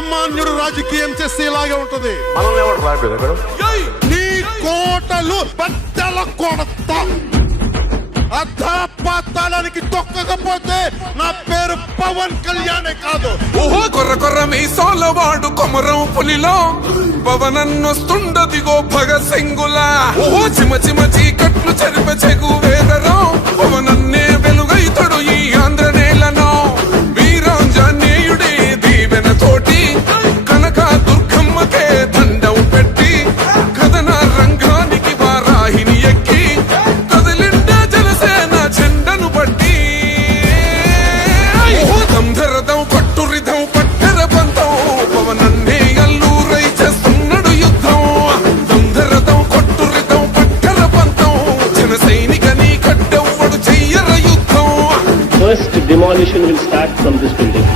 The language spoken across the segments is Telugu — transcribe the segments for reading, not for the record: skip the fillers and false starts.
సామాన్యుడు రాజకీయం చేస్తే ఇలాగే ఉంటది. నీ కోటలు బద్దల కొడతా, అధాపాతాళానికి తొక్కకపోతే నా పేరు పవన్ కళ్యాణే కాదు. ఓహో కొర్ర కొర్ర మీ సోలవాడు కొమరం పులిలో పవనన్నొస్తుండదిగో భగత్ సింగులా. ఓహో చిమ చిమ చీకట్లు చెరిప చెగు వేదరో పవనన్నే వెలుగైతడు ఈ ఆంధ్ర నేలను. వీరాంజనేయుడి దీవెన తోటి కనక దుర్గమ్మకే దండం పెట్టి కథన రంగానికి వారాహిని ఎక్కి కదిలిండ జనసేన జెండను పట్టి దంధరదం కొట్టురిదం పట్టర పంతం పవనన్నే అల్లూరై చేస్తున్నాడు యుద్ధం. దంధరదం కొట్టురిదం పట్టర పంతం జన సైనికని కట్టెవ్వడు చెయ్యర యుద్ధం. First demolition will start from this building.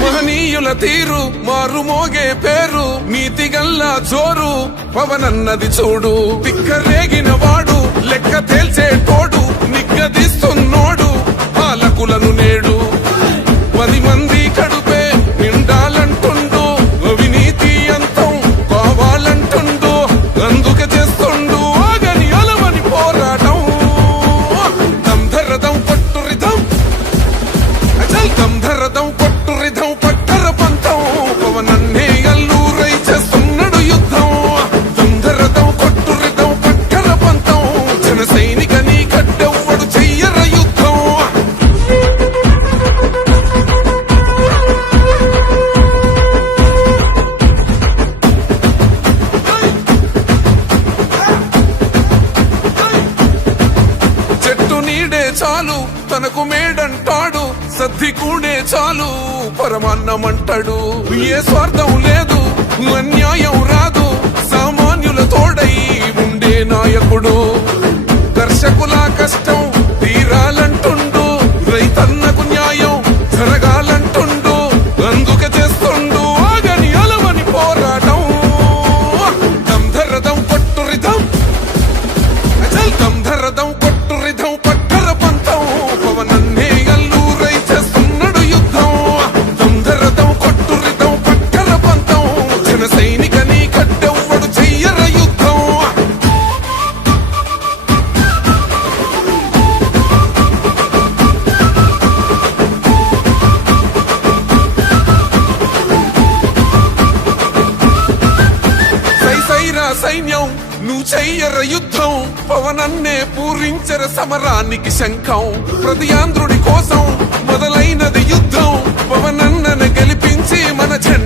మహనీయుల తీరు మారు మోగే పేరు నీతిగల్లా జోరు పవనన్నది చూడు. తిక్కరేగిన వాడు లెక్క తేల్చేటోడు నిగ్గదీస్తున్నోడు పాలకులను నేడు. 10 మంది కడుపే నిండాలంటుండు, అవినీతి అంతం కావాలంటుండు, అందుకే చేస్తుండు ఆగని అలవని పోరాటం. దంధరదం కొట్టురిదం అచల్ దంధరదం కొట్టురిదం పట్టర పంతం పవనన్నే అల్లూరై చేస్తున్నాడు యుద్ధం. దంధరదం కొట్టురిదం పట్టర పంతం జన సైనికని కట్టెవ్వడు చెయ్యర యుద్ధం. చెట్టు నీడే చాలు తనకు మేడంటాడు, సద్ది కూడే చాలు పరమాన్నమంటాడు. ఏ స్వార్థం లేదు అన్యాయం రాదు, సామాన్యుల తోడై ఉండే నాయకుడు. దర్శకుల కష్టం తీరాలంటుండు, రైతన్నకు న్యాయం జరగాలంటుండు, అందుకే చేస్తుండు ఆగని అలవని పోరాటం. దంధరదం కొట్టురిదం అచల్ దంధరదం కొట్టురిదం పట్టర పంతం పవనన్నే అల్లూరై చేస్తున్నాడు యుద్ధం. దంధరదం కొట్టురిదం పట్టర పంతం జన సైనికని కట్టెవ్వడు చెయ్యర యుద్ధం. సైసైరా సైన్యం నువ్వు చెయ్యర యుద్ధం, పవనన్నే పూరించర సమరానికి శంఖం. ప్రతి ఆంధ్రుడి కోసం మొదలైనది యుద్ధం, పవనన్నను గెలిపించి మన జెండా